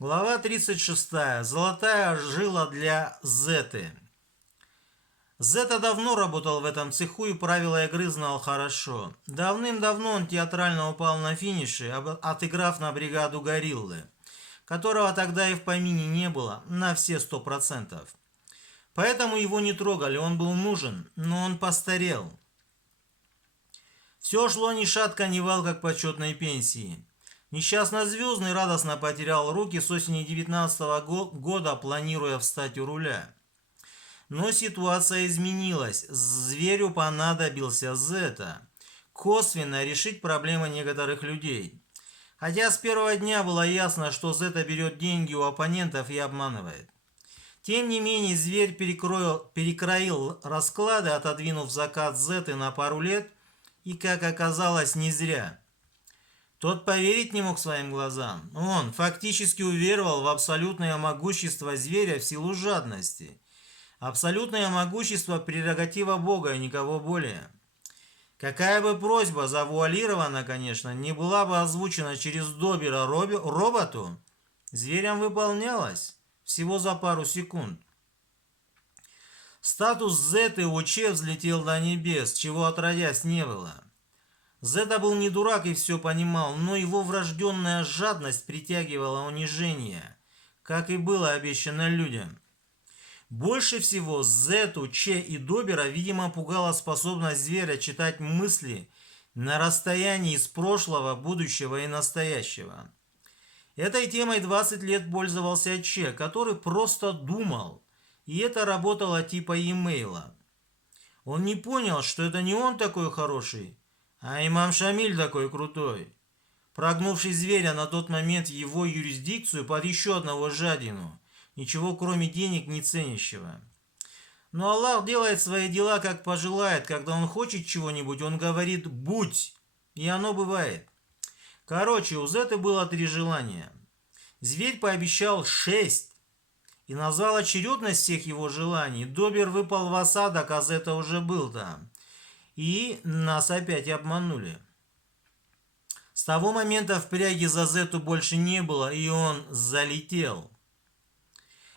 Глава 36. Золотая жила для Зеты. Зета давно работал в этом цеху и правила игры знал хорошо. Давным-давно он театрально упал на финише, отыграв на бригаду Гориллы, которого тогда и в помине не было, на все 100%. Поэтому его не трогали, он был нужен, но он постарел. Все шло ни шатка, ни вал, как почетной пенсии. Несчастно Звездный радостно потерял руки с осени 19 года, планируя встать у руля. Но ситуация изменилась. Зверю понадобился Зета. Косвенно решить проблемы некоторых людей. Хотя с первого дня было ясно, что Зета берет деньги у оппонентов и обманывает. Тем не менее, зверь перекроил расклады, отодвинув закат Зеты на пару лет, и, как оказалось, не зря. Тот поверить не мог своим глазам. Он фактически уверовал в абсолютное могущество зверя в силу жадности. Абсолютное могущество – прерогатива Бога и никого более. Какая бы просьба, завуалирована, конечно, не была бы озвучена через Добера роботу, зверям выполнялась всего за пару секунд. Статус Зеты у Че взлетел до небес, чего отродясь не было. Зета был не дурак и все понимал, но его врожденная жадность притягивала унижение, как и было обещано людям. Больше всего Зету, Че и Добера, видимо, пугала способность зверя читать мысли на расстоянии из прошлого, будущего и настоящего. Этой темой 20 лет пользовался Че, который просто думал, и это работало типа имейла. Он не понял, что это не он такой хороший, а имам Шамиль такой крутой, прогнувший зверя на тот момент в его юрисдикцию под еще одного жадину, ничего кроме денег не ценящего. Но Аллах делает свои дела как пожелает, когда он хочет чего-нибудь, он говорит «будь», и оно бывает. Короче, у Зеты было 3 желания. Зверь пообещал 6 и назвал очередность всех его желаний. Добер выпал в осадок, а Зета уже был там. И нас опять обманули. С того момента впряги за Зету больше не было, и он залетел.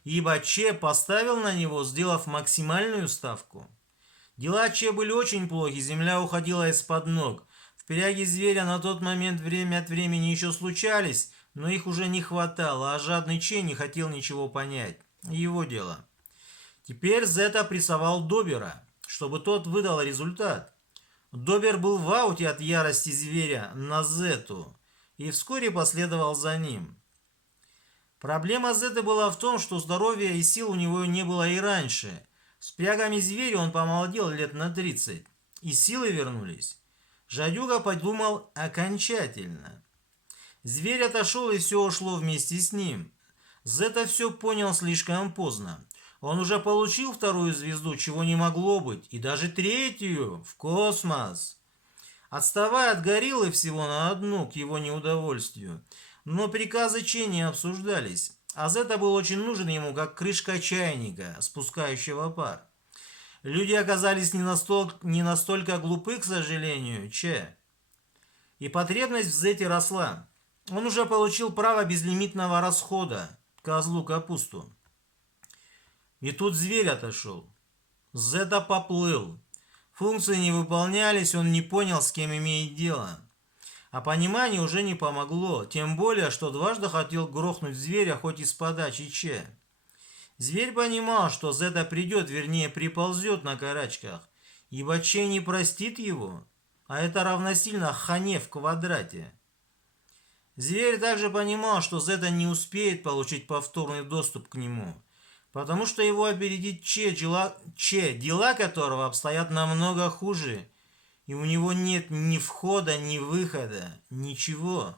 Ибо Че поставил на него, сделав максимальную ставку. Дела Че были очень плохи, земля уходила из-под ног. Впряги зверя на тот момент время от времени еще случались, но их уже не хватало, а жадный Че не хотел ничего понять. Его дело. Теперь Зета прессовал Добера, чтобы тот выдал результат. Добер был в ауте от ярости зверя на Зету и вскоре последовал за ним. Проблема Зеты была в том, что здоровья и сил у него не было и раньше. С прягами зверя он помолодел лет на 30, и силы вернулись. Жадюга подумал окончательно. Зверь отошел, и все ушло вместе с ним. Зета все понял слишком поздно. Он уже получил 2-ю звезду, чего не могло быть, и даже 3-ю в космос. Отставая от гориллы всего на 1 к его неудовольствию. Но приказы Че не обсуждались, а Зета был очень нужен ему, как крышка чайника, спускающего пар. Люди оказались не настолько глупы, к сожалению, Че. И потребность в Зете росла. Он уже получил право безлимитного расхода, козлу капусту. И тут зверь отошел. Зета поплыл. Функции не выполнялись, он не понял, с кем имеет дело. А понимание уже не помогло, тем более, что дважды хотел грохнуть зверя, хоть и с подачи Че. Зверь понимал, что Зета придет, вернее приползет на карачках, ибо Че не простит его, а это равносильно хане в квадрате. Зверь также понимал, что Зета не успеет получить повторный доступ к нему, потому что его опередит Че, дела которого обстоят намного хуже, и у него нет ни входа, ни выхода, ничего.